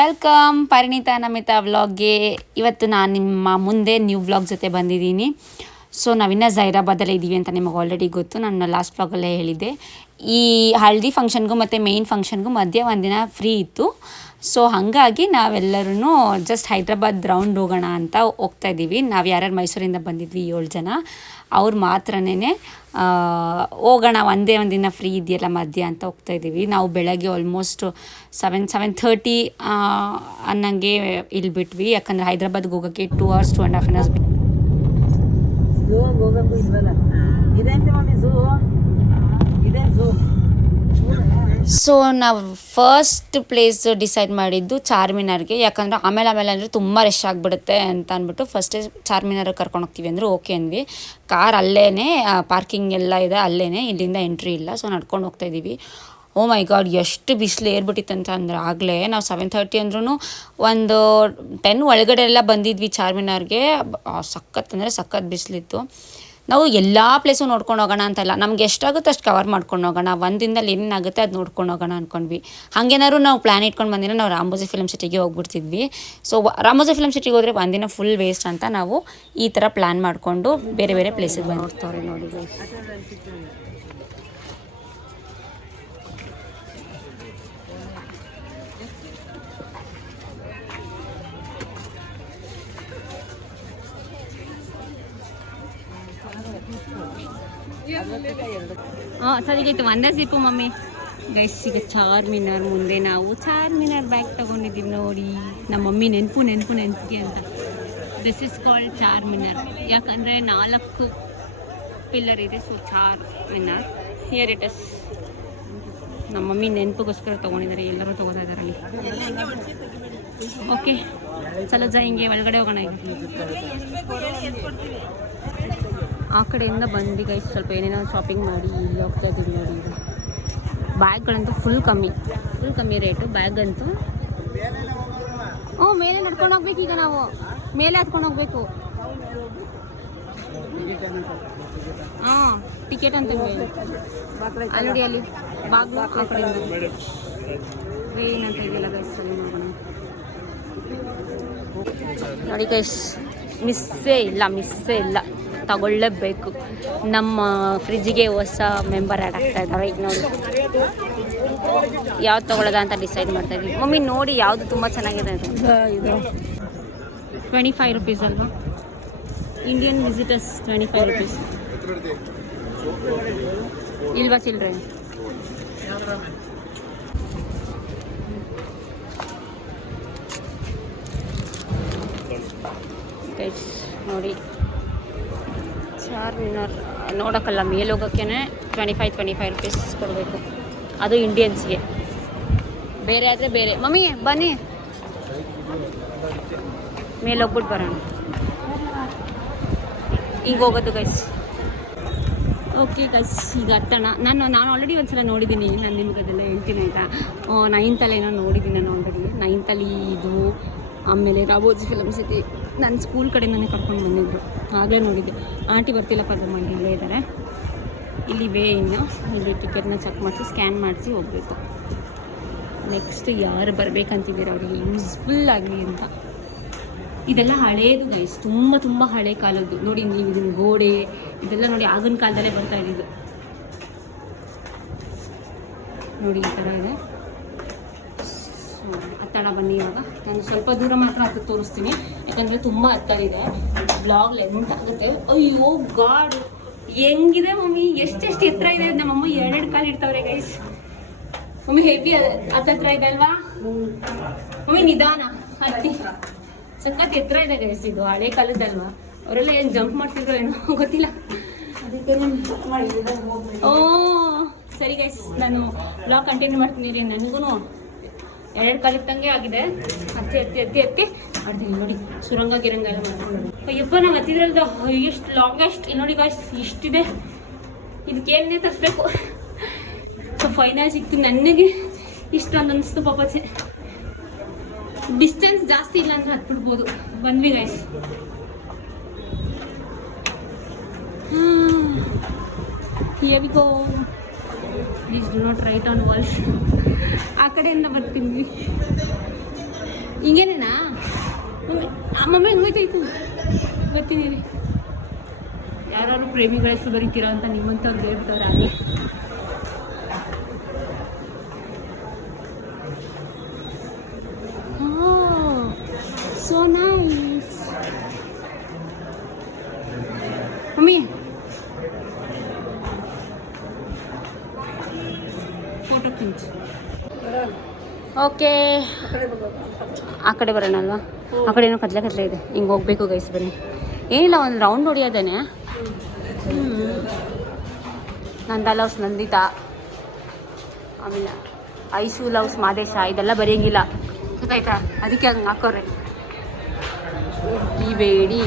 Welcome Parinita Namita ವ್ಲಾಗ್ಗೆ. ಇವತ್ತು ನಾನು ನಿಮ್ಮ ಮುಂದೆ ನ್ಯೂ ವ್ಲಾಗ್ ಜೊತೆ ಬಂದಿದ್ದೀನಿ. ಸೊ ನಾವಿನ್ನು ಜೈರಾಬಾದಲ್ಲೇ ಇದ್ದೀವಿ ಅಂತ ನಿಮಗೆ ಆಲ್ರೆಡಿ ಗೊತ್ತು, ನಾನು ಲಾಸ್ಟ್ ವ್ಲಾಗಲ್ಲೇ ಹೇಳಿದ್ದೆ. ಈ ಹಳದಿ ಫಂಕ್ಷನ್ಗೂ ಮತ್ತು ಮೇಯ್ನ್ ಫಂಕ್ಷನ್ಗೂ ಮಧ್ಯೆ ಒಂದಿನ ಫ್ರೀ ಇತ್ತು. ಸೊ ಹಾಗಾಗಿ ನಾವೆಲ್ಲರೂ ಜಸ್ಟ್ ಹೈದ್ರಾಬಾದ್ ರೌಂಡ್ ಹೋಗೋಣ ಅಂತ ಹೋಗ್ತಾ ಇದ್ದೀವಿ. ನಾವು ಯಾರ್ಯಾರು ಮೈಸೂರಿಂದ ಬಂದಿದ್ವಿ 7 ಜನ, ಅವ್ರು ಮಾತ್ರನೇ ಹೋಗೋಣ, ಒಂದಿನ ಫ್ರೀ ಇದೆಯಲ್ಲ ಮಧ್ಯ ಅಂತ ಹೋಗ್ತಾ ಇದ್ದೀವಿ. ನಾವು ಬೆಳಗ್ಗೆ ಆಲ್ಮೋಸ್ಟ್ 7:30 ಅನ್ನಂಗೆ ಇಲ್ಲಿ ಬಿಟ್ವಿ. ಯಾಕಂದರೆ ಹೈದ್ರಾಬಾದ್ಗೆ ಹೋಗೋಕ್ಕೆ 2 hours 2.5 hours. ಸೊ ನಾವು ಫಸ್ಟ್ ಪ್ಲೇಸ್ ಡಿಸೈಡ್ ಮಾಡಿದ್ದು ಚಾರ್ಮಿನಾರ್ಗೆ. ಯಾಕಂದರೆ ಆಮೇಲೆ ಅಂದರೆ ತುಂಬ ರಶ್ ಆಗಿಬಿಡುತ್ತೆ ಅಂತ ಅಂದ್ಬಿಟ್ಟು ಫಸ್ಟೇ ಚಾರ್ಮಿನಾರ್ಗೆ ಕರ್ಕೊಂಡು ಹೋಗ್ತೀವಿ ಅಂದರು. ಓಕೆ ಅಂದ್ವಿ. ಕಾರ್ ಅಲ್ಲೇ, ಪಾರ್ಕಿಂಗ್ ಎಲ್ಲ ಇದೆ ಅಲ್ಲೇ, ಇಲ್ಲಿಂದ ಎಂಟ್ರಿ ಇಲ್ಲ. ಸೊ ನಡ್ಕೊಂಡು ಹೋಗ್ತಾಯಿದ್ದೀವಿ. ಓ ಮೈ ಗಾಡ್, ಎಷ್ಟು ಬಿಸಿಲು ಏರ್ಬಿಟ್ಟಿತ್ತಂತ ಅಂದರೆ ಆಗಲೇ ನಾವು 7:30 ಅಂದ್ರೂ ಒಂದು 10 ಒಳಗಡೆ ಎಲ್ಲ ಬಂದಿದ್ವಿ ಚಾರ್ಮಿನಾರ್ಗೆ. ಸಖತ್ ಅಂದರೆ ಸಖತ್ ಬಿಸಿಲಿತ್ತು. ನಾವು ಎಲ್ಲ ಪ್ಲೇಸು ನೋಡ್ಕೊಂಡು ಹೋಗೋಣ ಅಂತಲ್ಲ, ನಮ್ಗೆ ಎಷ್ಟಾಗುತ್ತೆ ಅಷ್ಟು ಕವರ್ ಮಾಡ್ಕೊಂಡು ಹೋಗೋಣ, ಒಂದಿನದಲ್ಲಿ ಏನೇನಾಗುತ್ತೆ ಅದು ನೋಡ್ಕೊಂಡು ಹೋಗೋಣ ಅಂದ್ಕೊಂಡ್ವಿ. ಹಾಗೇನಾದ್ರು ನಾವು ಪ್ಲ್ಯಾನ್ ಇಟ್ಕೊಂಡು ಬಂದಿನ ನಾವು ರಾಮೋಜಿ ಫಿಲ್ಮ್ ಸಿಟಿಗೆ ಹೋಗ್ಬಿಡ್ತಿದ್ವಿ. ಸೊ ರಾಮೋಜಿ ಫಿಲ್ಮ್ ಸಿಟಿಗೆ ಹೋದರೆ ಒಂದಿನ ಫುಲ್ ವೇಸ್ಟ್ ಅಂತ ನಾವು ಈ ಥರ ಪ್ಲ್ಯಾನ್ ಮಾಡಿಕೊಂಡು ಬೇರೆ ಬೇರೆ ಪ್ಲೇಸಿಗೆ ಬಂದಿರ್ತಾರೆ. ನೋಡಿ ಸರಿಗಾಯ್ತು, ಒಂದೇ ಸಿಪ್ಪು ಮಮ್ಮಿ. ಗೈಸ್, ಈಗ ಚಾರ್ಮಿನಾರ್ ಮುಂದೆ ನಾವು ಚಾರ್ಮಿನಾರ್ ಬ್ಯಾಗ್ ತೊಗೊಂಡಿದ್ದೀವಿ ನೋಡಿ. ನಮ್ಮ ಮಮ್ಮಿ ನೆನಪಿಗೆ ಅಂತ. This is called Charminar. ಯಾಕಂದರೆ 4 ಪಿಲ್ಲರ್ ಇದೆ. So Charminar here it is. ನಮ್ಮ ಮಮ್ಮಿ ನೆನಪಿಗೋಸ್ಕರ ತೊಗೊಂಡಿದ್ದಾರೆ, ಎಲ್ಲರೂ ತೊಗೋತಾ ಇದ್ದಾರೆ ಅಲ್ಲಿ. ಓಕೆ ಚಲೋ ಹಿಂಗೆ ಒಳಗಡೆ ಹೋಗೋಣ. ಈಗ ಆ ಕಡೆಯಿಂದ ಬಂದು ಗೈಸ್ ಸ್ವಲ್ಪ ಏನೇನೋ ಶಾಪಿಂಗ್ ಮಾಡಿ ಇಲ್ಲಿ ಹೋಗ್ತಾ ಇದ್ದೀವಿ ನೋಡಿ. ಈಗ ಬ್ಯಾಗ್ಗಳಂತೂ ಫುಲ್ ಕಮ್ಮಿ ರೇಟು ಬ್ಯಾಗಂತೂ. ಮೇಲೆ ನಡ್ಕೊಂಡು ಹೋಗ್ಬೇಕು. ಈಗ ನಾವು ಮೇಲೆ ಹತ್ಕೊಂಡು ಹೋಗ್ಬೇಕು. ಟಿಕೆಟ್ ಅಂತ ಅಲ್ಲಿ ನೋಡಿ, ಅಲ್ಲಿ ಬಾಗ್ಲು ಆ ಕಡೆಯಿಂದ ಟ್ರೈನ್ ಅಂತ ಇದೆಯಲ್ಲ ಗೈಸ್, ಅಲ್ಲಿ ನೋಡೋಣ. ನೋಡಿ ಗೈಸ್, ಮಿಸ್ಸೇ ಇಲ್ಲ, ತಗೊಳ್ಳೇಬೇಕು. ನಮ್ಮ ಫ್ರಿಜ್ಜಿಗೆ ಹೊಸ ಮೆಂಬರ್ ಆ್ಯಡ್ ಆಗ್ತಾ ಇದ್ದಾರೆ. ಈಗ ನೋಡಿ ಯಾವ್ದು ತೊಗೊಳ್ಳೋದ ಅಂತ ಡಿಸೈಡ್ ಮಾಡ್ತಾ ಇದ್ದೀವಿ. ಮಮ್ಮಿ ನೋಡಿ ಯಾವುದು ತುಂಬ ಚೆನ್ನಾಗಿದೆ. ಇದು 25 rupees ಅಲ್ವಾ? ಇಂಡಿಯನ್ ವಿಸಿಟರ್ಸ್ 25 rupees ಇಲ್ವಾ ಚಿಲ್ಡ್ರೆ? ನೋಡಿ ಚಾರ್ಮಿನಾರ್ ನೋಡೋಕ್ಕಲ್ಲ, ಮೇಲೆ ಹೋಗೋಕ್ಕೇ 25 rupees ಕೊಡಬೇಕು. ಅದು ಇಂಡಿಯನ್ಸ್ಗೆ. ಬೇರೆ ಆದರೆ ಬೇರೆ. ಮಮ್ಮಿ ಬನ್ನಿ ಮೇಲೆ ಹೋಗ್ಬಿಟ್ಟು ಬರೋಣ. ಈಗ ಹೋಗೋದು ಗೈಸ್. ಓಕೆ ಗೈಸ್, ಈಗ ಹತ್ತೋಣ. ನಾನು ಆಲ್ರೆಡಿ ಒಂದ್ಸಲ ನೋಡಿದ್ದೀನಿ, ನಾನು ನಿಮ್ಗೆ ಅದೆಲ್ಲ ಹೇಳ್ತೀನಿ ಆಯಿತಾ. 9th ಏನೋ ನೋಡಿದ್ದೀನಿ ನಾನು ಆಲ್ರೆಡಿ. 9th ಇದು. ಆಮೇಲೆ ರಾಮೋಜಿ ಫಿಲಮ್ ಸಿಟಿ ನನ್ನ ಸ್ಕೂಲ್ ಕಡೆಯಿಂದನೇ ಕರ್ಕೊಂಡು ಬಂದಿದ್ದರು, ಆಗಲೇ ನೋಡಿದ್ದೆ. ಆಂಟಿ ಬರ್ತಿಲ್ಲಪ್ಪ ಅದಮ್ಮ, ಇಲ್ಲೇ ಇದ್ದಾರೆ. ಇಲ್ಲಿ ಇನ್ನು ಇಲ್ಲಿ ಟಿಕೆಟ್ನ ಚೆಕ್ ಮಾಡಿಸಿ ಸ್ಕ್ಯಾನ್ ಮಾಡಿಸಿ ಹೋಗಬೇಕು. ನೆಕ್ಸ್ಟ್ ಯಾರು ಬರಬೇಕಂತಿದ್ದೀರ ಅವರಿಗೆ ಯೂಸ್ಫುಲ್ ಆಗಲಿ ಅಂತ. ಇದೆಲ್ಲ ಹಳೇದು ಗೈಸ್, ತುಂಬ ಹಳೆ ಕಾಲದ್ದು. ನೋಡಿ ನೀವು ಇದನ್ನು ಗೋಡೆ ಇದೆಲ್ಲ ನೋಡಿ, ಆಗಿನ ಕಾಲದಲ್ಲೇ ಬರ್ತಾ ಇದ್ದಿದ್ದು ನೋಡಿ. ಈ ಥರ ಇದೆ. ಹತ್ತಡ ಬನ್ನಿ. ಇವಾಗ ನಾನು ಸ್ವಲ್ಪ ದೂರ ಮಾತ್ರ ಹತ್ತು ತೋರಿಸ್ತೀನಿ, ಯಾಕಂದರೆ ತುಂಬ ಹತ್ತಡಿದೆ, ಬ್ಲಾಗ್ ಲೆಂತ್ ಆಗುತ್ತೆ. ಅಯ್ಯೋ ಗಾಡ್, ಹೆಂಗಿದೆ ಮಮ್ಮಿ, ಎಷ್ಟೆಷ್ಟು ಎತ್ತರ ಇದೆ. ನಮ್ಮಮ್ಮ 2 ಕಾಲು ಇಡ್ತಾವ್ರೆ ಗೈಸ್. ಮಮ್ಮಿ ಹೆವಿ ಹತ್ತತ್ರ ಇದೆ ಅಲ್ವಾ ಮಮ್ಮಿ? ನಿಧಾನ ಹತ್ತಿ, ಸಖತ್ ಎತ್ತರ ಇದೆ ಗೈಸ್. ಇದು ಹಳೆ ಕಾಲದಲ್ವಾ, ಅವರೆಲ್ಲ ಏನು ಜಂಪ್ ಮಾಡ್ತಿದ್ರು ಏನೋ ಗೊತ್ತಿಲ್ಲ. ಓ ಸರಿ ಗೈಸ್, ನಾನು ಬ್ಲಾಗ್ ಕಂಟಿನ್ಯೂ ಮಾಡ್ತೀನಿ ರೀ. ನನಗೂ 2 ಕಾಲಿಟ್ಟಂಗೆ ಆಗಿದೆ. ಎತ್ತಿ ಮಾಡ್ತೀನಿ ನೋಡಿ. ಸುರಂಗ ಗಿರಂಗ ಎಲ್ಲ ಮಾಡ್ಕೊಂಡು ಅಯ್ಯಪ್ಪ, ನಾವು ಹತ್ತಿದ್ರಲ್ದ ಎಷ್ಟು ಲಾಂಗೆಸ್ಟ್ ನೋಡಿ ಗಾಯ್ಸ್, ಇಷ್ಟಿದೆ. ಇದಕ್ಕೇನೇ ತರಿಸ್ಬೇಕು. ಸೊ ಫೈನಲ್ ಸಿಗ್ತೀನಿ. ನನಗೆ ಇಷ್ಟೊಂದು ಅನಿಸ್ತು ಪಾಪಚ್ಚೆ. ಡಿಸ್ಟೆನ್ಸ್ ಜಾಸ್ತಿ ಇಲ್ಲ ಅಂದರೆ ಹತ್ಬಿಡ್ಬೋದು. ಬಂದ್ವಿ guys. Here we go. Please do not write on walls. ಆ ಕಡೆಯಿಂದ ಬರ್ತೀವಿ. ಹಿಂಗೇನೇನಾ ಮಮ್ಮಿ ಹಂಗೈತಾಯ್ತು ಬರ್ತೀನಿ ರೀ. ಯಾರು ಪ್ರೇಮಿಗಳ ಹೆಸರು ಬರೀತೀರಾ ಅಂತ ನಿಮ್ಮಂಥವ್ರು ಹೇಳ್ಬಿಟ್ಟವ್ರೆ ಆಗಲಿ. So nice mummy. ಫೋಟೋ ಕಿಂಚ್. ಓಕೆ ಆ ಕಡೆ ಬರೋಣ ಅಲ್ವಾ? ಆ ಕಡೆ ಏನೋ ಕತ್ಲೆ ಕತ್ಲೆ ಇದೆ, ಹಿಂಗೆ ಹೋಗ್ಬೇಕು ಗೈಸ್. ಬನ್ನಿ. ಏನಿಲ್ಲ, ಒಂದು ರೌಂಡ್ ಹೊಡಿಯೋದೇನೆ. ನಂದ ಲವ್ಸ್ ನಂದಿತಾ, ಆಮೇಲೆ ಐಶು ಲವ್ಸ್ ಮಾದೇಶ, ಇದೆಲ್ಲ ಬರೆಯೋಂಗಿಲ್ಲ ಗೊತ್ತಾಯ್ತಾ? ಅದಕ್ಕೆ ಹಂಗೆ ಹಾಕೋರೆ. ಈ ಬೇಡಿ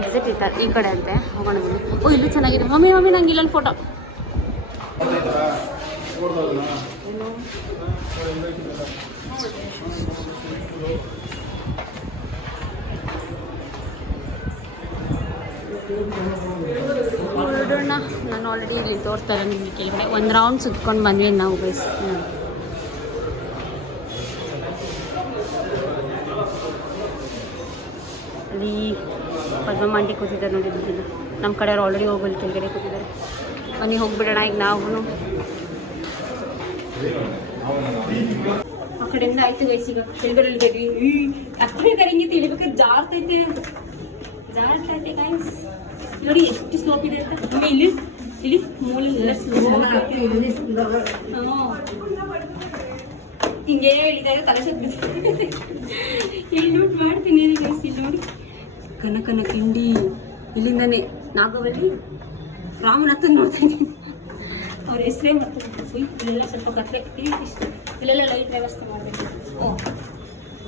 ಎಕ್ಸಿಟ್ ಇತ್ತು ಈ ಕಡೆ ಅಂತೆ, ಹೋಗೋಣ ಬನ್ನಿ. ಓ ಇಲ್ಲೂ ಚೆನ್ನಾಗಿದೆ. ಮಮ್ಮಿ ಮಮ್ಮಿ ನಂಗೆ ಇಲ್ಲೊಂದು ಫೋಟೋ. ಹೊರಡೋಣ. ನಾನು ಆಲ್ರೆಡಿ ಇಲ್ಲಿ ತೋರಿಸ್ತಾ ಇಲ್ಲ ನಿಮಗೆ ಕೆಳಗಡೆ. ಒಂದು ರೌಂಡ್ ಸುತ್ಕೊಂಡು ಬಂದ್ವಿ ನಾವು ಗೈಸ್. ಅಲ್ಲಿ ಪದ್ಮಮ್ಮ ಆಂಟಿ ಕೂತಿದ್ದಾರೆ ನೋಡಿದ್ದು. ನಮ್ಮ ಕಡೆಯವ್ರು ಆಲ್ರೆಡಿ ಹೋಗಲಿ ಕೆಳಗಡೆ ಕೂತಿದ್ದಾರೆ. ಬನ್ನಿ ಹೋಗ್ಬಿಡೋಣ ಈಗ ನಾವು. ಆ ಕಡೆಯಿಂದ ಆಯ್ತು ಗೈಸ್. ಈಗ ಕೆಳಗಡೆ ಅಷ್ಟೇ ಕರೆಂಗೆ ತಿಳಿಬೇಕಾದ್ರೆ ಜಾರ್ತೈತೆ ಗೈಸ್. ನೋಡಿ ಎಷ್ಟು ಸ್ಲೋಪ್ ಇದೆ ಅಂತ. ಇಲ್ಲಿ ಇಲ್ಲಿ ಮೂಲೆಲ್ಲ ಹಿಂಗೆ ಹೇಳಿದಾಗ ತಲೆ ಸತ್ಬಿಡ್ತೀನಿ. ಇಲ್ಲಿ ನೋಟ್ ಮಾಡ್ತೀನಿ ಗೈಸ್. ಇಲ್ಲಿ ನೋಡಿ ಕನಕನ ಕಿಂಡಿ ಇಲ್ಲಿಂದಾನೆ ನಾಗವಲ್ಲಿ ರಾಮನಾಥ ನೋಡ್ತಾ ಇದ್ದೀನಿ. ಅವ್ರ ಹೆಸರೇ ಮಾಡ್ತಾರೆ. ಇಲ್ಲೆಲ್ಲ ಸ್ವಲ್ಪ ಕತ್ಲೆ ಇಲ್ಲೆಲ್ಲ ಲೈಟ್ ವ್ಯವಸ್ಥೆ ಮಾಡಬೇಕು. ಓ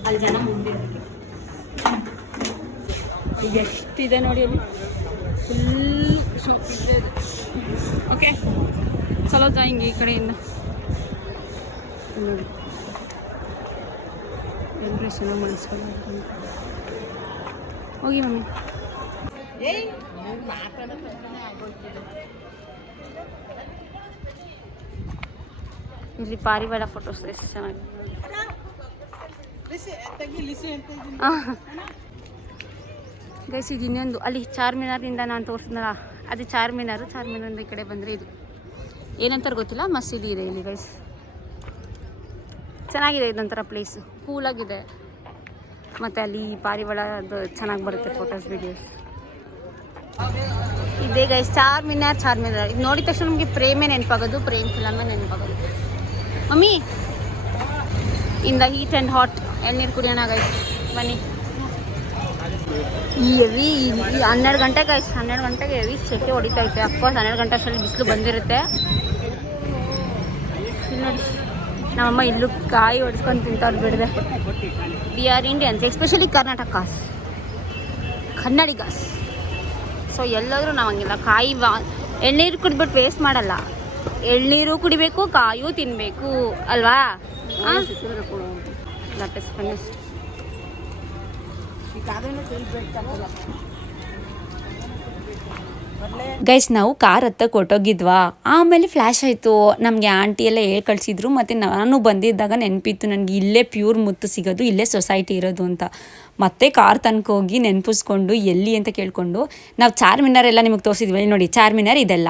ಅಲ್ಲಿ ಜನ ಮುಂದೆ ಎಷ್ಟಿದೆ ನೋಡಿ. ಅಲ್ಲಿ ಫುಲ್ ಶಾಪ್ ಇದೆ. ಓಕೆ ಚಲೋ ಜಾಯಿಂಗೆ ಈ ಕಡೆಯಿಂದ ನೋಡಿ. ಎಲ್ಲರೂ ಚೆನ್ನಾಗಿ ಮಾಡಿಸ್ಕೊಂಡು ಹೋಗಿ ಮಮ್ಮಿ. ಇಲ್ಲಿ ಪಾರಿವಾಳ ಫೋಟೋಸ್ ಎಷ್ಟು ಚೆನ್ನಾಗಿ. ಗೈಸ್ ಇದು ಇನ್ನೊಂದು ಅಲ್ಲಿ ಚಾರ್ಮಿನಾರ್ನಿಂದ ನಾನು ತೋರಿಸಿದ್ನಲ್ಲ, ಅದು ಚಾರ್ಮಿನಾರಿಂದ ಈ ಕಡೆ ಬಂದರೆ ಇದು ಏನಂತಾರೆ ಗೊತ್ತಿಲ್ಲ, ಮಸೀದಿ ಇದೆ ಇಲ್ಲಿ ಗೈಸ್. ಚೆನ್ನಾಗಿದೆ ಇದೊಂಥರ ಪ್ಲೇಸು, ಕೂಲಾಗಿದೆ. ಮತ್ತು ಅಲ್ಲಿ ಪಾರಿವಾಳದ್ದು ಚೆನ್ನಾಗಿ ಬರುತ್ತೆ ಫೋಟೋಸ್ ವಿಡಿಯೋಸ್. ಇದೇ ಗೈಸ್ ಚಾರ್ಮಿನಾರ್. ಇದು ನೋಡಿದ ತಕ್ಷಣ ನಮಗೆ ಪ್ರೇಮೇ ನೆನಪಾಗೋದು, ಪ್ರೇಮ್ ಫಿಲಮೇ ನೆನಪಾಗೋದು. Mummy in the heat and hot ಎಳ್ನೀರು ಕುಡಿಯೋಣ ಗೈಸ್ ಬನ್ನಿ. ಈ 12 ಗಂಟೆ ಗೈಸ್, 12 ಗಂಟೆಗೆ ಹೆವಿ ಸೆಕೆ ಹೊಡಿತೈತೆ. ಅಫ್ಕೋರ್ಸ್ 12 ಗಂಟೆ ಅಷ್ಟರಲ್ಲಿ ಬಿಸಿಲು ಬಂದಿರುತ್ತೆ. ಇಲ್ಲಿ ನೋಡಿ ನಮ್ಮಮ್ಮ ಇಲ್ಲೂ ಕಾಯಿ ಹೊಡ್ಸ್ಕೊಂಡು ತಿಂತವ್ರು ಬಿಡದೆ. We are Indians, especially Karnataka's, Kannadigas. So ಎಲ್ಲಾದರೂ ನಾವು ಹಂಗಿಲ್ಲ, ಕಾಯಿ ಎಳ್ನೀರು ಕುಡಿದ್ಬಿಟ್ಟು ವೇಸ್ಟ್ ಮಾಡಲ್ಲ. ಎಳ್ನೀರು ಕುಡಿಬೇಕು, ಕಾಯೂ ತಿನ್ನಬೇಕು ಅಲ್ವಾ? That is finished. ಗೈಸ್ ನಾವು ಕಾರ್ ಹತ್ತಕ್ಕೆ ಹೊಟ್ಟೋಗಿದ್ವಾ, ಆಮೇಲೆ ಫ್ಲ್ಯಾಶ್ ಆಯಿತು. ನಮಗೆ ಆಂಟಿ ಎಲ್ಲ ಹೇಳಿ ಕಳಿಸಿದ್ರು. ಮತ್ತು ನಾನು ಬಂದಿದ್ದಾಗ ನೆನಪಿತ್ತು ನನಗೆ ಇಲ್ಲೇ ಪ್ಯೂರ್ ಮುತ್ತು ಸಿಗೋದು, ಇಲ್ಲೇ ಸೊಸೈಟಿ ಇರೋದು ಅಂತ. ಮತ್ತೆ ಕಾರ್ ತನಕ ಹೋಗಿ ನೆನಪಿಸ್ಕೊಂಡು ಎಲ್ಲಿ ಅಂತ ಕೇಳಿಕೊಂಡು ನಾವು ಚಾರ್ಮಿನಾರ್ ಎಲ್ಲ ನಿಮಗೆ ತೋರಿಸಿದ್ವಿ. ನೋಡಿ ಚಾರ್ಮಿನಾರ್ ಇದೆಲ್ಲ,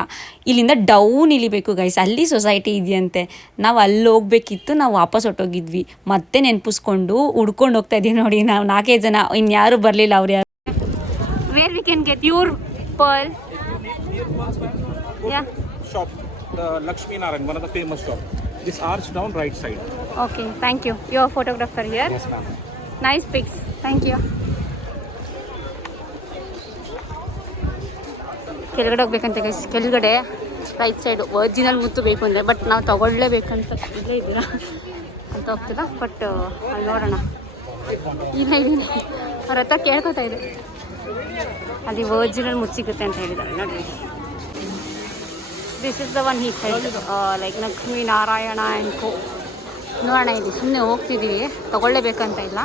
ಇಲ್ಲಿಂದ ಡೌನ್ ಇಳಿಬೇಕು ಗೈಸ್, ಅಲ್ಲಿ ಸೊಸೈಟಿ ಇದೆಯಂತೆ. ನಾವು ಅಲ್ಲಿ ಹೋಗ್ಬೇಕಿತ್ತು, ನಾವು ವಾಪಸ್ ಹೊಟ್ಟೋಗಿದ್ವಿ. ಮತ್ತೆ ನೆನಪಿಸ್ಕೊಂಡು ಹುಡ್ಕೊಂಡು ಹೋಗ್ತಾ ಇದ್ದೀವಿ ನೋಡಿ. ನಾವು 4 ಜನ, ಇನ್ಯಾರು ಬರಲಿಲ್ಲ. ಅವ್ರು ಯಾರು? Where we can get your pearl? Yeah. Shop, the Lakshmi Narayan, one of the famous shop. This arch down right side. Okay, thank you. You are a photographer here. Yes, ma'am. Nice pics. Thank you. ಕೆಳಗಡೆ ಹೋಗ್ಬೇಕಂತ guys, ಕೆಳಗಡೆ right side original ಮುತ್ತು ಬೇಕು ಅಂದರೆ, but ನಾವು ತಗೊಳ್ಳೇಬೇಕಂತ ಇಲ್ಲೇ ಇದ್ದೀರಾ ಅಂತ ಹೋಗ್ತಿಲ್ಲ. ಬಟ್ ಅಲ್ಲಿ ನೋಡೋಣ. ಇಲ್ಲ ಇದ್ದೀನಿ ಅವ್ರ ಹತ್ರ ಕೇಳ್ಕೊತಾ ಇದೆ, ಅಲ್ಲಿ ಒರಿಜಿನಲ್ ಮುತ್ತು ಸಿಗುತ್ತೆ ಅಂತ ಹೇಳಿದ್ದಾರೆ ನೋಡಿ. This is the one he side, like Lakshmi Narayana and co. ನೋಡೋಣ, ಇಲ್ಲಿ ಸುಮ್ಮನೆ ಹೋಗ್ತಿದ್ದೀವಿ, ತೊಗೊಳ್ಳೇಬೇಕಂತ ಇಲ್ಲ.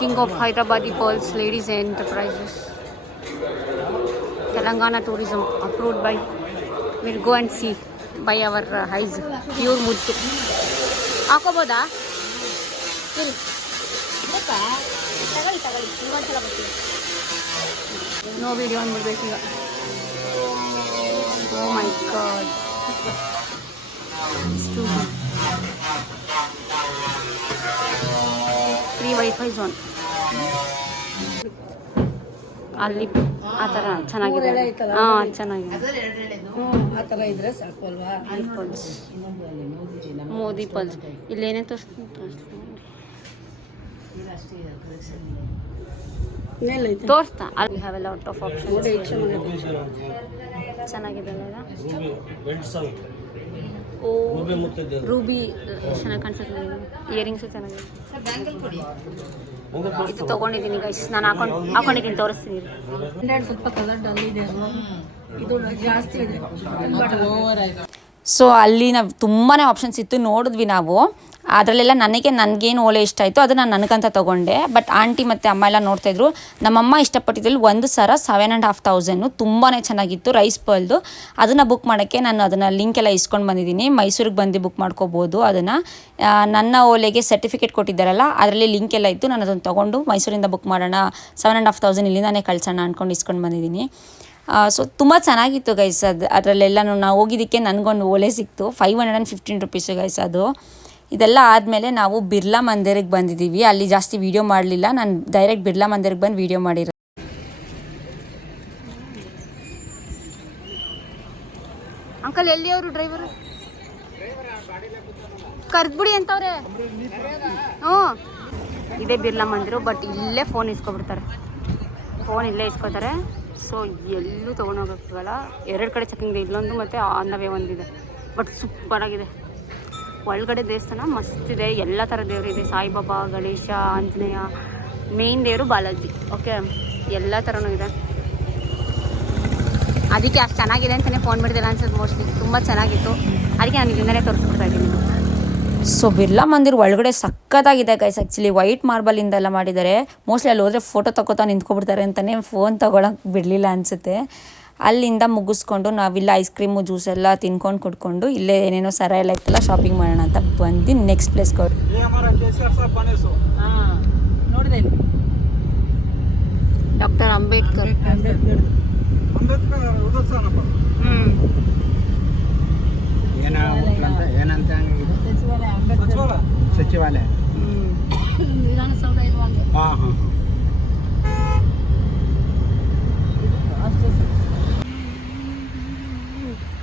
King of Hyderabadi pearls ladies enterprises, Telangana tourism, approved by. Will go and see by our eyes. Pure ಮುತ್ತು ಹಾಕೋಬೋದಾ? ಸರಿ ನೋ ವಿಡಿಯೋ ಅಂದ್ಬಿಡ್ಬೇಕು ಈಗ. Oh my god, free wifi zone ಅಲ್ಲಿ ಆ ಥರ ಚೆನ್ನಾಗಿದೆ. ಹಾಂ ಚೆನ್ನಾಗಿದೆ. ಪಲ್ಸ್, ಮೋದಿ ಪಲ್ಸ್ ಇಲ್ಲೇನೇ ತೋರಿಸ್ತಾ ಅಲ್ಲಿ have A lot of options. ಚೆನ್ನಾಗಿದೆ ಅಲ್ಲ? ಓ ರೂಬಿ ಚೆನ್ನಾಗಿ ಕಾಣಿಸುತ್ತೆ. ಇಯರಿಂಗ್ಸು ಚೆನ್ನಾಗಿದೆ. ಇದು ತೊಗೊಂಡಿದ್ದೀನಿ ಗೈಸ್, ನಾನು ಹಾಕೊಂಡಿದ್ದೀನಿ, ತೋರಿಸ್ತೀನಿ. ಸ್ವಲ್ಪ ಕಲರ್ ಡಲ್ ಇದೆ, ಇದು ಜಾಸ್ತಿ ಇದೆ. ಸೊ ಅಲ್ಲಿ ನಾವು ತುಂಬಾ ಆಪ್ಷನ್ಸ್ ಇತ್ತು, ನೋಡಿದ್ವಿ ನಾವು. ಅದರಲ್ಲೆಲ್ಲ ನನಗೇನು ಓಲೆ ಇಷ್ಟ ಆಯಿತು ಅದು ನಾನು ನನಗಂತ ತೊಗೊಂಡೆ. ಬಟ್ ಆಂಟಿ ಮತ್ತು ಅಮ್ಮ ಎಲ್ಲ ನೋಡ್ತಾಯಿದ್ರು. ನಮ್ಮಮ್ಮ ಇಷ್ಟಪಟ್ಟಿದ್ದಲ್ಲಿ ಒಂದು ಸರ 7,500 ತುಂಬಾ ಚೆನ್ನಾಗಿತ್ತು, ರೈಸ್ ಪರ್ಲ್ದು. ಅದನ್ನು ಬುಕ್ ಮಾಡೋಕ್ಕೆ ನಾನು ಅದನ್ನು ಲಿಂಕ್ ಎಲ್ಲ ಇಸ್ಕೊಂಡು ಬಂದಿದ್ದೀನಿ. ಮೈಸೂರಿಗೆ ಬಂದು ಬುಕ್ ಮಾಡ್ಕೋಬೋದು ಅದನ್ನು. ನನ್ನ ಓಲೆಗೆ ಸರ್ಟಿಫಿಕೇಟ್ ಕೊಟ್ಟಿದ್ದಾರಲ್ಲ, ಅದರಲ್ಲಿ ಲಿಂಕ್ ಎಲ್ಲ ಇತ್ತು. ನಾನು ಅದನ್ನು ತೊಗೊಂಡು ಮೈಸೂರಿಂದ ಬುಕ್ ಮಾಡೋಣ, 7,500 ಇಲ್ಲಿಂದಾನೇ ಕಳ್ಸೋಣ ಅಂದ್ಕೊಂಡು ಇಸ್ಕೊಂಡು ಬಂದಿದ್ದೀನಿ. ಸೊ ತುಂಬ ಚೆನ್ನಾಗಿತ್ತು ಗೈಸ್. ಅದರಲ್ಲೆಲ್ಲನೂ ನಾವು ಹೋಗಿದ್ದಕ್ಕೆ ನನಗೊಂದು ಓಲೆ ಸಿಕ್ತು, 515 ರುಪೀಸು ಗೈಸ್ ಅದು. ಇದೆಲ್ಲ ಆದಮೇಲೆ ನಾವು ಬಿರ್ಲಾ ಮಂದಿರಿಗೆ ಬಂದಿದ್ದೀವಿ. ಅಲ್ಲಿ ಜಾಸ್ತಿ ವೀಡಿಯೋ ಮಾಡಲಿಲ್ಲ, ನಾನು ಡೈರೆಕ್ಟ್ ಬಿರ್ಲಾ ಮಂದಿರಿಗೆ ಬಂದು ವೀಡಿಯೋ ಮಾಡಿರೋ. ಅಂಕಲ್ ಎಲ್ಲಿ ಅವರು ಡ್ರೈವರು? ಕರ್ದ್ಬಿಡಿ ಅಂತವ್ರೆ. ಹ್ಞೂ ಇದೇ ಬಿರ್ಲಾ ಮಂದಿರು. ಬಟ್ ಇಲ್ಲೇ ಫೋನ್ ಇಸ್ಕೊಬಿಡ್ತಾರೆ, ಫೋನ್ ಇಲ್ಲೇ ಇಸ್ಕೊತಾರೆ. ಸೊ ಎಲ್ಲೂ ತೊಗೊಂಡೋಗಲ್ಲ. 2 ಕಡೆ ಚೆಕಿಂಗ್ ಇದೆ, ಇಲ್ಲೊಂದು ಮತ್ತು ಆನ್ ಒಂದಿದೆ. ಬಟ್ ಸೂಪರಾಗಿದೆ. ಒಳಗಡೆ ದೇವಸ್ಥಾನ ಮಸ್ತಿದೆ, ಎಲ್ಲ ಥರ ದೇವರಿದೆ. ಸಾಯಿಬಾಬಾ, ಗಣೇಶ, ಆಂಜನೇಯ, ಮೇನ್ ದೇವರು ಬಾಲಾಜಿ. ಓಕೆ, ಎಲ್ಲ ಥರನೂ ಇದೆ. ಅದಕ್ಕೆ ಅಷ್ಟು ಚೆನ್ನಾಗಿದೆ ಅಂತಲೇ ಫೋನ್ ಮಾಡಿದ್ದಿಲ್ಲ ಅನ್ಸೋದು ಮೋಸ್ಟ್ಲಿ. ತುಂಬ ಚೆನ್ನಾಗಿತ್ತು, ಅದಕ್ಕೆ ನಾನು ಇಲ್ಲಿಂದಲೇ ತೋರಿಸ್ಬಿಡ್ತಾ ಇದ್ದೀನಿ. ಸೊ ಬಿರ್ಲಾ ಮಂದಿರ ಒಳಗಡೆ ಸಕ್ಕತ್ತಾಗಿದೆ ಗೈಸ್. ಆ್ಯಕ್ಚುಲಿ ವೈಟ್ ಮಾರ್ಬಲಿಂದೆಲ್ಲ ಮಾಡಿದ್ದಾರೆ. ಮೋಸ್ಟ್ಲಿ ಅಲ್ಲಿ ಹೋದರೆ ಫೋಟೋ ತಗೋತಾ ನಿಂತ್ಕೊಬಿಡ್ತಾರೆ ಅಂತಲೇ ಫೋನ್ ತೊಗೊಳಕ್ಕೆ ಬಿಡಲಿಲ್ಲ ಅನಿಸುತ್ತೆ. ಅಲ್ಲಿಂದ ಮುಗಿಸ್ಕೊಂಡು ನಾವಿಲ್ಲ ಐಸ್ ಕ್ರೀಮು ಜ್ಯೂಸ್ ಎಲ್ಲ ತಿನ್ಕೊಂಡು ಕುಡ್ಕೊಂಡು ಇಲ್ಲೇ ಏನೇನೋ ಸರ ಎಲ್ಲ ಇತ್ತಲ್ಲ ಶಾಪಿಂಗ್ ಮಾಡೋಣ ಅಂತ ಬಂದು ನೆಕ್ಸ್ಟ್ ಪ್ಲೇಸ್ಗೆ ಹೋಗಿ ಡಾಕ್ಟರ್ ಅಂಬೇಡ್ಕರ್. ಏನಂತ ಸಚಿವಾಲಯ. ವಿಧಾನಸೌಧ ಇರುವಂಗೆ. ಹಾಂ ಹಾಂ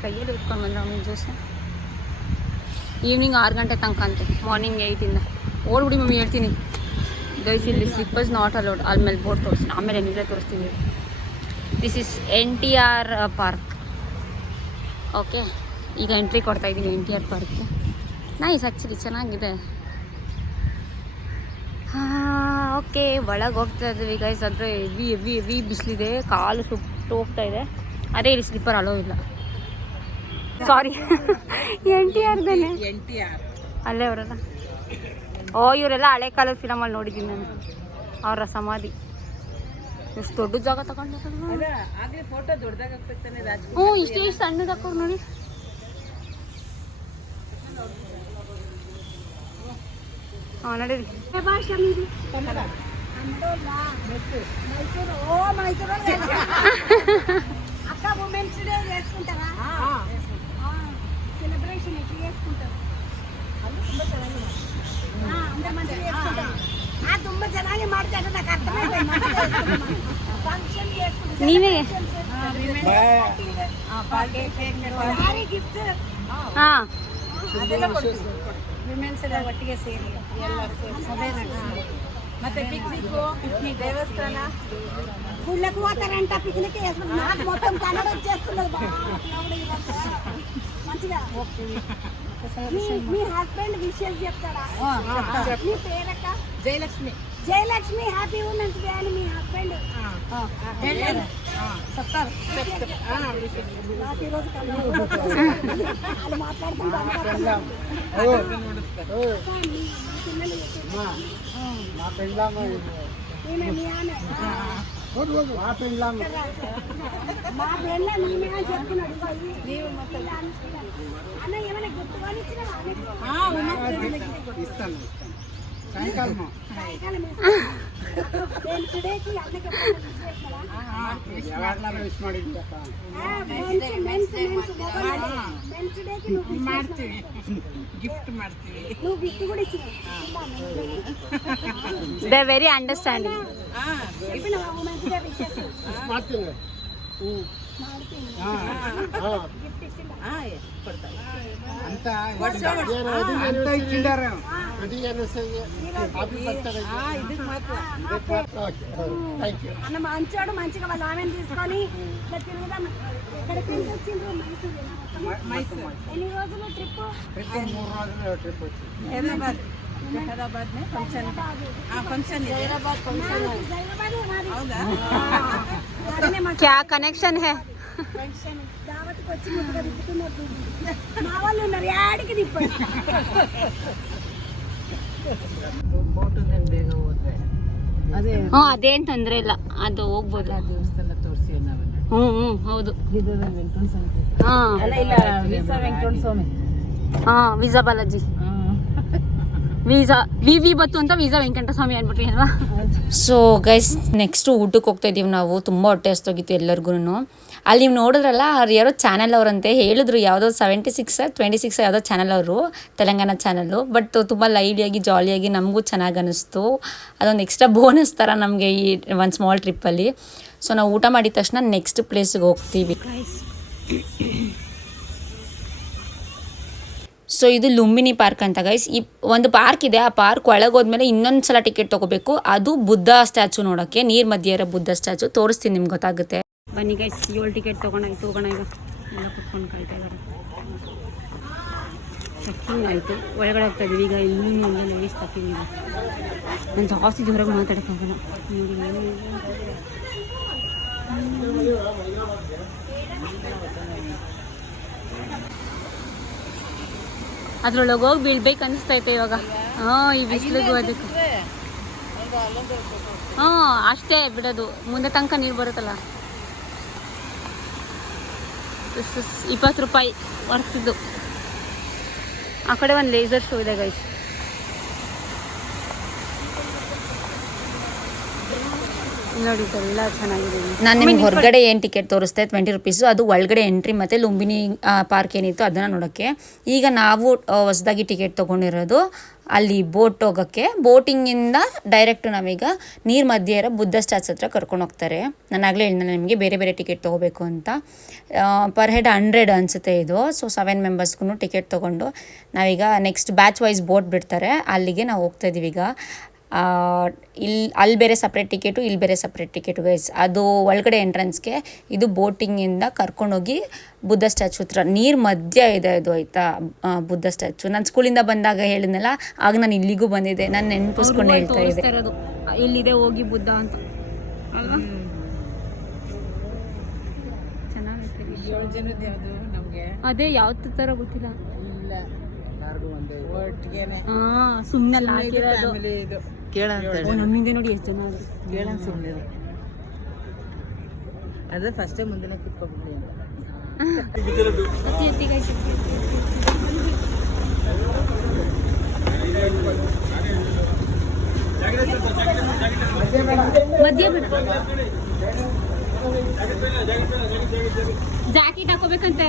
ಕೈಯಲ್ಲಿ ಇಟ್ಕೊಂಡು ಬಂದ್ರೆ ಅವ್ನಿಗೆ ಜ್ಯೂಸ್. ಈವ್ನಿಂಗ್ 6 ಗಂಟೆ ತನಕ ಅಂತೆ, ಮಾರ್ನಿಂಗ್ 8ಇಂದ. ಓಡ್ಬಿಡಿ ಮಮ್ಮಿ ಹೇಳ್ತೀನಿ ಗೈಸ್. ಇಲ್ಲಿ ಸ್ಲಿಪ್ಪರ್ಸ್ ನಾಟ್ ಅಲೌಡ್. ಆಮೇಲೆ ಬೋರ್ಡ್ ತೋರಿಸ್ತೀನಿ, ಆಮೇಲೆ ಏನಿದೆ ತೋರಿಸ್ತೀನಿ. This is NTR park. Okay, ಈಗ ಎಂಟ್ರಿ ಕೊಡ್ತಾಯಿದ್ದೀನಿ NTR ಪಾರ್ಕ್ಗೆ. ನೈಸ್ ಆ್ಯಕ್ಚುಲಿ, ಚೆನ್ನಾಗಿದೆ. ಹಾಂ ಓಕೆ, ಒಳಗೆ ಹೋಗ್ತಾ ಇದ್ದೀವಿ ಗೈಸ್. ಆದರೆ ಹೆವಿ ಬಿಸಿಲಿದೆ, ಕಾಲು ಸುಟ್ಟು ಹೋಗ್ತಾ ಇದೆ. ಅದೇ ಇಲ್ಲಿ ಸ್ಲಿಪ್ಪರ್ ಅಲೋ ಇಲ್ಲ. ಸಾರಿ, NTRದೇನೆ, ಅಲ್ಲೇ ಅವರಲ್ಲ. ಓ ಇವರೆಲ್ಲ ಹಳೆ ಕಾಲದ ಫಿಲಮಲ್ಲಿ ನೋಡಿದ್ದೀನಿ ನಾನು, ಅವರ ಸಮಾಧಿ. ಎಷ್ಟು ದೊಡ್ಡ ಜಾಗ ತಗೊಂಡು. ಹ್ಞೂ, ಇಷ್ಟು ಸಣ್ಣದು ಹಾಕೋರು ನೋಡಿ. ಹಾಂ ನಡೀರಿ. ತುಂಬಾ ಚೆನ್ನಾಗಿ ಮಾಡ್ತಾರೆ. ನೀವೇ ಹಾಂ ವಿಮೆನ್ಸ್ ಎಲ್ಲ ಒಟ್ಟಿಗೆ ಸೇರಿ ಸಭೆ ನಡೆಸಿ ಮತ್ತೆ పిక్నిక్ దేవస్థాన గుళ్ళకు పోతారంట. పిక్నిక్ నాకు మొత్తం కన్నడ వచ్చేస్తున్నది మంచిగా. మీ హస్బెండ్ విషెస్ చెప్తాడా? మీ పేరక్క? Jayalakshmi. Jayalakshmi happy women's day అని మీ హస్బెండ్ చెప్తారు. నాకు ఈరోజు వాళ్ళు మాట్లాడుతుంటారు. మా పెళ్ళ నేనే చెప్తున్నాడు. అన్న ఏమైనా గుర్తుకొని ఇస్తాను. ಮಾಡ್ತೀವಿ, ಗಿಫ್ಟ್ ಮಾಡ್ತೀವಿ. ನೀವು ಗಿಫ್ಟ್ ಕೂಡ ಇಚ್ಚಿರಿ. They very understanding. ಮಾಡ್ತೀನಿ. మంచోడు మంచిగా వాళ్ళ ఆమెను తీసుకొని ఇట్లా తిరుగుదాం. ఎక్కడికి వచ్చిండ్రు? మైసూరు. ఎన్ని రోజులు ట్రిప్? 3 రోజులు ట్రిప్ వచ్చింది. హైదరాబాద్ ఫంక్షన్. హైదరాబాద్ ఫంక్షన్. హౌదా? क्या कनेक्शन है? దావత్కి వచ్చి ముట్టుగా తిప్పుతున్నారు. మా వాళ్ళు ఉన్నారు, యాడికి తిప్పండి. ಅದೇನ್ ತೊಂದ್ರೆ ಇಲ್ಲ, ಅದು ಹೋಗ್ಬೋದು. ದೇವಸ್ಥಾನ ತೋರಿಸಿ ಹೌದು. ವೀಸಾ ಬಾಲಾಜಿ, ವೀಸಾ ವಿ ಬತ್ತು ಅಂತ ವೀಸಾ ವೆಂಕಟ ಸ್ವಾಮಿ ಅಂದ್ಬಿಟ್ರಿ ಅಲ್ವಾ. ಸೊ ಗೈಸ್, ನೆಕ್ಸ್ಟ್ ಊಟಕ್ಕೆ ಹೋಗ್ತಾ ಇದೀವಿ ನಾವು. ತುಂಬ ಹೊಟ್ಟೆ ಹಸ್ತೋಗಿತ್ತು ಎಲ್ಲರಿಗೂ. ಅಲ್ಲಿ ನೀವು ನೋಡಿದ್ರಲ್ಲ, ಅವ್ರು ಯಾರೋ ಚಾನಲ್ ಅವರಂತೆ ಹೇಳಿದ್ರು, ಯಾವುದೋ 76 ಯಾವುದೋ ಚಾನಲ್ ಅವರು, ತೆಲಂಗಾಣ ಚಾನಲ್ಲು. ಬಟ್ ತುಂಬ ಲೈವ್ಲಿಯಾಗಿ ಜಾಲಿಯಾಗಿ ನಮಗೂ ಚೆನ್ನಾಗಿ ಅನ್ನಿಸ್ತು. ಅದೊಂದು ಎಕ್ಸ್ಟ್ರಾ ಬೋನಸ್ ಥರ ನಮಗೆ ಈ ಒಂದು ಸ್ಮಾಲ್ ಟ್ರಿಪ್ಪಲ್ಲಿ. ಸೊ ನಾವು ಊಟ ಮಾಡಿದ ತಕ್ಷಣ ನೆಕ್ಸ್ಟ್ ಪ್ಲೇಸ್ಗೆ ಹೋಗ್ತೀವಿ. ಸೊ ಇದು ಲುಂಬಿನಿ ಪಾರ್ಕ್ ಅಂತ ಗೈಸ್. ಈ ಒಂದು ಪಾರ್ಕ್ ಇದೆ, ಆ ಪಾರ್ಕ್ ಒಳಗೆ ಹೋದ್ಮೇಲೆ ಇನ್ನೊಂದು ಸಲ ಟಿಕೆಟ್ ತೊಗೋಬೇಕು. ಅದು ಬುದ್ಧ ಸ್ಟ್ಯಾಚು ನೋಡೋಕ್ಕೆ, ನೀರು ಮಧ್ಯೆ ಇರೋ ಬುದ್ಧ ಸ್ಟ್ಯಾಚು. ತೋರಿಸ್ತೀನಿ, ನಿಮ್ಗೆ ಗೊತ್ತಾಗುತ್ತೆ. ಬನ್ನಿ ಗೈಸ್, 7 ಟಿಕೆಟ್ ತೊಗೊಂಡಾಯ್ತು. ಹೋಗೋಣ ಈಗ. ಎಲ್ಲ ಕುತ್ಕೊಂಡು ಕಾಯ್ತಾ ಇದ್ದಾರೆ. ಚೆಕ್ಕಿಂಗ್ ಆಯಿತು, ಒಳಗಡೆ ಹೋಗ್ತಾ ಇದ್ದೀವಿ ಈಗ. ಇನ್ನೂ ಎಲ್ಲ ನೈಸ್ ತಪ್ಪಿದ್ದೀವಿ. ನಾನು ಜಾಸ್ತಿ ಜೋರಾಗಿ ಮಾತಾಡೋಕ್ಕಾಗಲ್ಲ. ಅದ್ರೊಳಗೆ ಹೋಗಿ ಬೀಳ್ಬೇಕು ಅನಿಸ್ತೈತೆ ಇವಾಗ. ಈ ಬಿಸಿಲಿಗೂ ಅದಕ್ಕೆ. ಅಷ್ಟೇ ಬಿಡೋದು, ಮುಂದೆ ತನಕ ನೀರು ಬರುತ್ತಲ್ಲ. 20 ರೂಪಾಯಿ ವರ್ತಿದ್ದು. ಆ ಕಡೆ ಒಂದು ಲೇಸರ್ ಶೋ ಇದೆ ಗೈಸ್. ನೋಡಿ, ಎಲ್ಲ ಚೆನ್ನಾಗಿದೆ. ನಾನು ನಿಮ್ಗೆ ಹೊರಗಡೆ ಏನು ಟಿಕೆಟ್ ತೋರಿಸ್ತೆ 20 ರುಪೀಸು, ಅದು ಒಳಗಡೆ ಎಂಟ್ರಿ ಮತ್ತು ಲುಂಬಿನಿ ಪಾರ್ಕ್ ಏನಿತ್ತು ಅದನ್ನು ನೋಡೋಕ್ಕೆ. ಈಗ ನಾವು ಹೊಸದಾಗಿ ಟಿಕೆಟ್ ತೊಗೊಂಡಿರೋದು ಅಲ್ಲಿ ಬೋಟ್ ಹೋಗೋಕ್ಕೆ. ಬೋಟಿಂಗಿಂದ ಡೈರೆಕ್ಟು ನಾವೀಗ ನೀರು ಮಧ್ಯೆ ಇರೋ ಬುದ್ಧ ಸ್ಟ್ಯಾಚು ಹತ್ರ ಕರ್ಕೊಂಡು ಹೋಗ್ತಾರೆ. ನಾನು ಆಗಲೇ ಹೇಳಿದೆ ನಿಮಗೆ ಬೇರೆ ಬೇರೆ ಟಿಕೆಟ್ ತೊಗೋಬೇಕು ಅಂತ. ಪರ್ ಹೆಡ್ 100 ಅನಿಸುತ್ತೆ ಇದು. ಸೊ 7 ಮೆಂಬರ್ಸ್ಗೂ ಟಿಕೆಟ್ ತೊಗೊಂಡು ನಾವೀಗ ನೆಕ್ಸ್ಟ್ ಬ್ಯಾಚ್ ವೈಸ್ ಬೋಟ್ ಬಿಡ್ತಾರೆ, ಅಲ್ಲಿಗೆ ನಾವು ಹೋಗ್ತಾಯಿದ್ದೀವಿ ಈಗ. ಅಲ್ಲಿ ಬೇರೆ ಸಪ್ರೇಟ್ ಟಿಕೆಟು, ಇಲ್ಲಿ ಬೇರೆ ಸಪ್ರೇಟ್ ಟಿಕೆಟು ಗೈಸ್. ಅದು ಒಳಗಡೆ ಎಂಟ್ರೆನ್ಸ್ಗೆ, ಇದು ಬೋಟಿಂಗಿಂದ ಕರ್ಕೊಂಡೋಗಿ ಬುದ್ಧ ಸ್ಟ್ಯಾಚು ಹತ್ರ. ನೀರು ಮಧ್ಯ ಇದೆ ಅದು, ಆಯಿತಾ, ಬುದ್ಧ ಸ್ಟ್ಯಾಚು. ನಾನು ಸ್ಕೂಲಿಂದ ಬಂದಾಗ ಹೇಳಿದ್ನಲ್ಲ, ಆಗ ನಾನು ಇಲ್ಲಿಗೂ ಬಂದಿದ್ದೆ. ನಾನು ನೆನಪಿಸ್ಕೊಂಡು ಹೇಳ್ತಾ ಇದ್ದೆ, ಇಲ್ಲಿದೆ ಹೋಗಿ ಬುದ್ಧ ಅಂತ ಅಲ್ವಾ. ಚೆನ್ನಾಗೈತೆ. ಅದೇ ಯಾವ ಥರ ಗೊತ್ತಿಲ್ಲ. ಸುಮ್ಮನೆ ಹಾಕಿರೋದು. ನಮ್ಮಿಂದ ನೋಡಿ ಎಷ್ಟು ಜನ ಆದ್ರು. ಅದೇ ಫಸ್ಟೇ ಮುಂದಿನ ಕಿತ್ಕೊಬಿಡ್ಲಿ. ಮಧ್ಯ ಬಿಡ, ಜಾಕೆಟ್ ಹಾಕೋಬೇಕಂತೆ.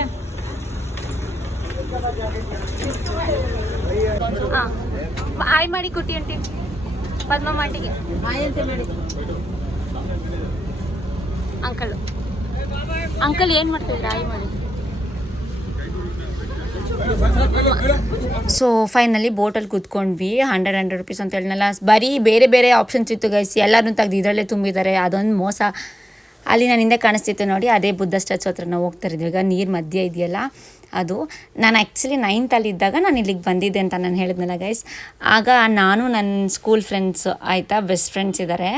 ಹಾಯ್ ಮಾಡಿ ಕುಟ್ಟಿ ಅಂಟಿ ಪದ್ಮ ಮಾಟಿಗೆ ಮಾಡಿ. ಅಂಕಲ್ ಏನು ಮಾಡ್ತಿದ್ದೀರಾ? ಹಾಯ್ ಮಾಡಿ. ಸೊ ಫೈನಲಿ ಬೋಟಲ್ಲಿ ಕೂತ್ಕೊಂಡ್ವಿ. 100 ರುಪೀಸ್ ಅಂತ ಹೇಳಿದ್ನಲ್ಲ, ಬರೀ ಬೇರೆ ಬೇರೆ ಆಪ್ಷನ್ಸ್ ಇತ್ತು ಗೈಸ್. ಎಲ್ಲರೂ ತೆಗ್ದು ಇದರಲ್ಲೇ ತುಂಬಿದ್ದಾರೆ. ಅದೊಂದು ಮೋಸ. ಅಲ್ಲಿ ನಾನು ಹಿಂದೆ ಕಾಣಿಸ್ತಿತ್ತು ನೋಡಿ, ಅದೇ ಬುದ್ಧ ಸ್ಟ್ಯಾಚು ಹತ್ರ ನಾವು ಹೋಗ್ತಾ ಇದ್ವಿ. ಈಗ ನೀರು ಮಧ್ಯೆ ಇದೆಯಲ್ಲ ಅದು. ನಾನು ಆ್ಯಕ್ಚುಲಿ 9th ಇದ್ದಾಗ ನಾನು ಇಲ್ಲಿಗೆ ಬಂದಿದ್ದೆ ಅಂತ ನಾನು ಹೇಳಿದ್ನಲ್ಲ ಗೈಸ್. ಆಗ ನಾನು ನನ್ನ ಸ್ಕೂಲ್ ಫ್ರೆಂಡ್ಸ್, ಆಯಿತಾ, ಬೆಸ್ಟ್ ಫ್ರೆಂಡ್ಸ್ ಇದ್ದಾರೆ,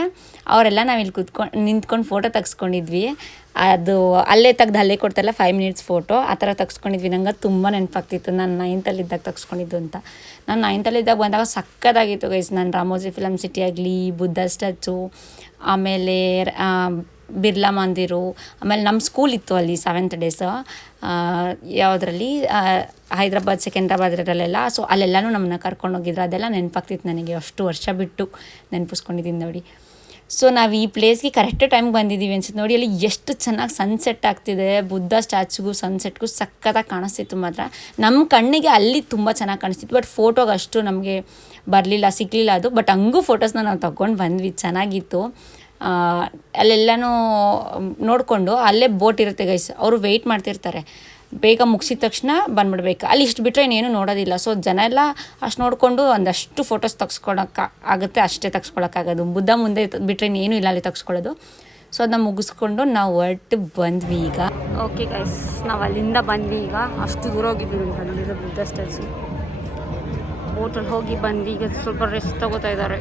ಅವರೆಲ್ಲ ನಾವು ಇಲ್ಲಿ ನಿಂತ್ಕೊಂಡು ಫೋಟೋ ತೆಗ್ಸ್ಕೊಂಡಿದ್ವಿ. ಅದು ಅಲ್ಲೇ ತೆಗ್ದು ಅಲ್ಲೇ ಕೊಡ್ತಾರಲ್ಲ 5 ಮಿನಿಟ್ಸ್ ಫೋಟೋ, ಆ ಥರ ತೆಗ್ಸ್ಕೊಂಡಿದ್ವಿ. ನಂಗೆ ತುಂಬ ನೆನಪಾಗ್ತಿತ್ತು ನಾನು 9th ಇದ್ದಾಗ ತೆಗ್ಸ್ಕೊಂಡಿದ್ದು ಅಂತ. ನಾನು 9th ಇದ್ದಾಗ ಬಂದಾಗ ಸಕ್ಕತ್ತಾಗಿತ್ತು ಗೈಸ್. ನಾನು ರಾಮೋಜಿ ಫಿಲಮ್ ಸಿಟಿ ಆಗಲಿ, ಬುದ್ಧ ಸ್ಟ್ಯಾಚು, ಆಮೇಲೆ ಬಿರ್ಲಾ ಮಂದಿರು, ಆಮೇಲೆ ನಮ್ಮ ಸ್ಕೂಲ್ ಇತ್ತು ಅಲ್ಲಿ 7th ಡೇಸ್ ಯಾವುದರಲ್ಲಿ ಹೈದ್ರಾಬಾದ್ ಸಿಕಂದ್ರಾಬಾದ್ರಲ್ಲೆಲ್ಲ. ಸೊ ಅಲ್ಲೆಲ್ಲನೂ ನಮ್ಮನ್ನ ಕರ್ಕೊಂಡೋಗಿದ್ರು. ಅದೆಲ್ಲ ನೆನಪಾಗ್ತಿತ್ತು ನನಗೆ, ಅಷ್ಟು ವರ್ಷ ಬಿಟ್ಟು ನೆನಪಿಸ್ಕೊಂಡಿದ್ದೀನಿ ನೋಡಿ. ಸೊ ನಾವು ಈ ಪ್ಲೇಸ್ಗೆ ಕರೆಕ್ಟ್ ಟೈಮ್ಗೆ ಬಂದಿದ್ದೀವಿ ಅನ್ಸುತ್ತೆ ನೋಡಿ. ಅಲ್ಲಿ ಎಷ್ಟು ಚೆನ್ನಾಗಿ ಸನ್ಸೆಟ್ ಆಗ್ತಿದೆ, ಬುದ್ಧ ಸ್ಟ್ಯಾಚ್ಯೂಗೂ ಸನ್ಸೆಟ್ಗೂ ಸಖತ್ತಾಗಿ ಕಾಣಿಸ್ತಿತ್ತು ಮಾತ್ರ. ನಮ್ಮ ಕಣ್ಣಿಗೆ ಅಲ್ಲಿ ತುಂಬ ಚೆನ್ನಾಗಿ ಕಾಣಿಸ್ತಿತ್ತು, ಬಟ್ ಫೋಟೋಗೆ ಅಷ್ಟು ನಮಗೆ ಸಿಗಲಿಲ್ಲ ಅದು. ಬಟ್ ಹಂಗೂ ಫೋಟೋಸ್ನ ನಾವು ತೊಗೊಂಡು ಬಂದ್ವಿ, ಚೆನ್ನಾಗಿತ್ತು. ಅಲ್ಲೆಲ್ಲನೂ ನೋಡಿಕೊಂಡು ಅಲ್ಲೇ ಬೋಟ್ ಇರುತ್ತೆ ಗೈಸ್, ಅವರು ವೆಯ್ಟ್ ಮಾಡ್ತಿರ್ತಾರೆ, ಬೇಗ ಮುಗಿಸಿದ ತಕ್ಷಣ ಬಂದ್ಬಿಡ್ಬೇಕು. ಅಲ್ಲಿ ಇಷ್ಟು ಬಿಟ್ಟರೆ ಇನ್ನೇನು ನೋಡೋದಿಲ್ಲ. ಸೊ ಜನ ಎಲ್ಲ ಅಷ್ಟು ನೋಡಿಕೊಂಡು ಒಂದಷ್ಟು ಫೋಟೋಸ್ ಆಗುತ್ತೆ, ಅಷ್ಟೇ ತೆಗ್ಸ್ಕೊಳಕ್ಕಾಗೋದು. ಬುದ್ಧ ಮುಂದೆ ಬಿಟ್ಟರೆ ಇನ್ನೇನು ಇಲ್ಲ ಅಲ್ಲಿ ತೆಗ್ಸ್ಕೊಳ್ಳೋದು. ಸೊ ಅದನ್ನ ಮುಗಿಸ್ಕೊಂಡು ನಾವು ಹೊರಟು ಬಂದ್ವಿ ಈಗ. ಓಕೆ ಗೈಸ್, ನಾವು ಅಲ್ಲಿಂದ ಬಂದ್ವಿ. ಈಗ ಅಷ್ಟು ದೂರ ಹೋಗಿದ್ವಿ, ಅಲ್ಲಿರೋ ಬುದ್ಧ ಸ್ಟ್ಯಾಚು ಬೋಟಲ್ಲಿ ಹೋಗಿ ಬಂದ್ವಿ. ಈಗ ಸ್ವಲ್ಪ ರೆಸ್ಟ್ ತಗೋತಾ ಇದ್ದಾರೆ.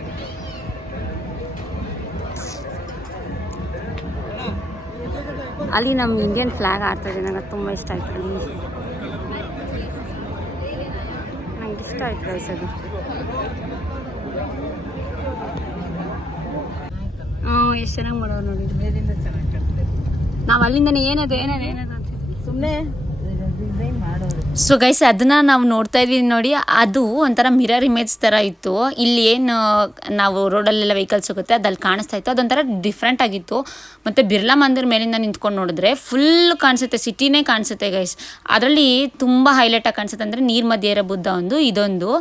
ಅಲ್ಲಿ ನಮ್ಮ ಇಂಡಿಯನ್ ಫ್ಲ್ಯಾಗ್ ಆಡ್ತಾಯಿದೆ, ನನಗೆ ತುಂಬ ಇಷ್ಟ ಆಯ್ತು. ಅಲ್ಲಿ ನಂಗೆ ಇಷ್ಟ ಆಯ್ತು ಗೈಸ್ ಅದು. ಎಷ್ಟು ಚೆನ್ನಾಗಿ ಮಾಡೋರು ನೋಡಿ. ಮೇಲಿಂದ ಚೆನ್ನಾಗಿ ಕಾಣ್ತದೆ. ನಾವು ಅಲ್ಲಿಂದನೇ ಏನದು ಸುಮ್ಮನೆ ಡಿಸೈನ್ ಮಾಡೋರು. ಸೊ ಗೈಸ್, ಅದನ್ನು ನಾವು ನೋಡ್ತಾ ಇದ್ವಿ ನೋಡಿ. ಅದು ಒಂಥರ ಮಿರರ್ ಇಮೇಜ್ ಥರ ಇತ್ತು. ಇಲ್ಲಿ ಏನು ನಾವು ರೋಡಲ್ಲೆಲ್ಲ ವೆಹಿಕಲ್ಸ್ ಹೋಗುತ್ತೆ ಅದಲ್ಲಿ ಕಾಣಿಸ್ತಾ ಇತ್ತು, ಅದೊಂಥರ ಡಿಫ್ರೆಂಟ್ ಆಗಿತ್ತು. ಮತ್ತು ಬಿರ್ಲಾ ಮಂದಿರ ಮೇಲಿಂದ ನಿಂತ್ಕೊಂಡು ನೋಡಿದ್ರೆ ಫುಲ್ ಕಾಣಿಸುತ್ತೆ, ಸಿಟಿನೇ ಕಾಣಿಸುತ್ತೆ ಗೈಸ್. ಅದರಲ್ಲಿ ತುಂಬ ಹೈಲೈಟಾಗಿ ಕಾಣಿಸುತ್ತೆ ಅಂದರೆ ನೀರು ಮಧ್ಯೆ ಇರೋ ಬುದ್ಧ ಇದೊಂದು.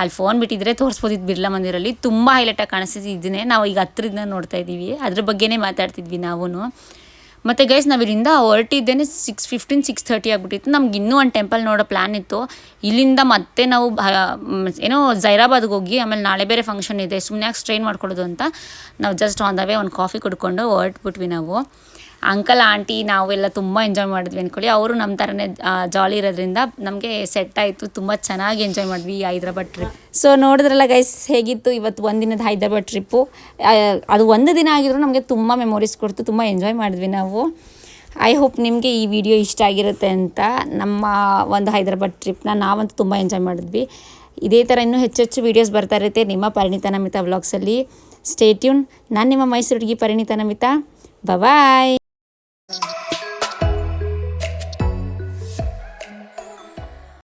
ಅಲ್ಲಿ ಫೋನ್ ಬಿಟ್ಟಿದ್ರೆ ತೋರಿಸ್ಬೋದಿತ್ತು ಬಿರ್ಲಾ ಮಂದಿರಲ್ಲಿ, ತುಂಬ ಹೈಲೈಟಾಗಿ ಕಾಣಿಸ್ತಿದ್ದು ಇದನ್ನೇ. ನಾವು ಈಗ ಹತ್ರದಿಂದ ನೋಡ್ತಾ ಇದ್ದೀವಿ, ಅದ್ರ ಬಗ್ಗೆನೇ ಮಾತಾಡ್ತಿದ್ವಿ ನಾವು. ಮತ್ತು ಗೈಸ್, ನಾವು ಇಲ್ಲಿಂದ ಹೊರಟಿದ್ದೇನೆ 6:15, 6:30 ಆಗಿಬಿಟ್ಟಿತ್ತು. ನಮ್ಗೆ ಇನ್ನೂ ಒಂದು ಟೆಂಪಲ್ ನೋಡೋ ಪ್ಲ್ಯಾನ್ ಇತ್ತು. ಇಲ್ಲಿಂದ ಮತ್ತೆ ನಾವು ಏನೋ ಜೈರಾಬಾದ್ಗೆ ಹೋಗಿ ಆಮೇಲೆ ನಾಳೆ ಬೇರೆ ಫಂಕ್ಷನ್ ಇದೆ, ಸುಮ್ಮನೆ ಯಾಕೆ ಸ್ಟ್ರೈನ್ ಮಾಡ್ಕೊಳ್ಳೋದು ಅಂತ ನಾವು ಜಸ್ಟ್ ಆನ್ ದ ವೇ ಒಂದು ಕಾಫಿ ಕುಡ್ಕೊಂಡು ಹೊರಟ್ಬಿಟ್ವಿ ನಾವು. ಅಂಕಲ್ ಆಂಟಿ ನಾವೆಲ್ಲ ತುಂಬ ಎಂಜಾಯ್ ಮಾಡಿದ್ವಿ ಅಂದ್ಕೊಳ್ಳಿ. ಅವರು ನಮ್ಮ ಥರನೇ ಜಾಲಿ ಇರೋದ್ರಿಂದ ನಮಗೆ ಸೆಟ್ ಆಯಿತು, ತುಂಬ ಚೆನ್ನಾಗಿ ಎಂಜಾಯ್ ಮಾಡಿದ್ವಿ ಈ ಹೈದ್ರಾಬಾದ್ ಟ್ರಿಪ್. ಸೊ ನೋಡಿದ್ರಲ್ಲ ಗೈಸ್ ಹೇಗಿತ್ತು ಇವತ್ತು ಒಂದಿನದ ಹೈದ್ರಾಬಾದ್ ಟ್ರಿಪ್ಪು. ಅದು ಒಂದು ದಿನ ಆಗಿದ್ರು ನಮಗೆ ತುಂಬ ಮೆಮೊರೀಸ್ ಕೊಡ್ತು, ತುಂಬ ಎಂಜಾಯ್ ಮಾಡಿದ್ವಿ ನಾವು. ಐ ಹೋಪ್ ನಿಮಗೆ ಈ ವಿಡಿಯೋ ಇಷ್ಟ ಆಗಿರುತ್ತೆ ಅಂತ. ನಮ್ಮ ಒಂದು ಹೈದ್ರಾಬಾದ್ ಟ್ರಿಪ್ನ ನಾವಂತೂ ತುಂಬ ಎಂಜಾಯ್ ಮಾಡಿದ್ವಿ. ಇದೇ ಥರ ಇನ್ನೂ ಹೆಚ್ಚೆಚ್ಚು ವೀಡಿಯೋಸ್ ಬರ್ತಾ ಇರುತ್ತೆ ನಿಮ್ಮ ಪರಿಣಿತ ನಮಿತಾ ವ್ಲಾಗ್ಸಲ್ಲಿ. Stay tune. ನಾನು ನಿಮ್ಮ ಮೈಸೂರು ಹುಡುಗಿ ಪರಿಣಿತ ನಮಿತಾ. ಬಾಯ್.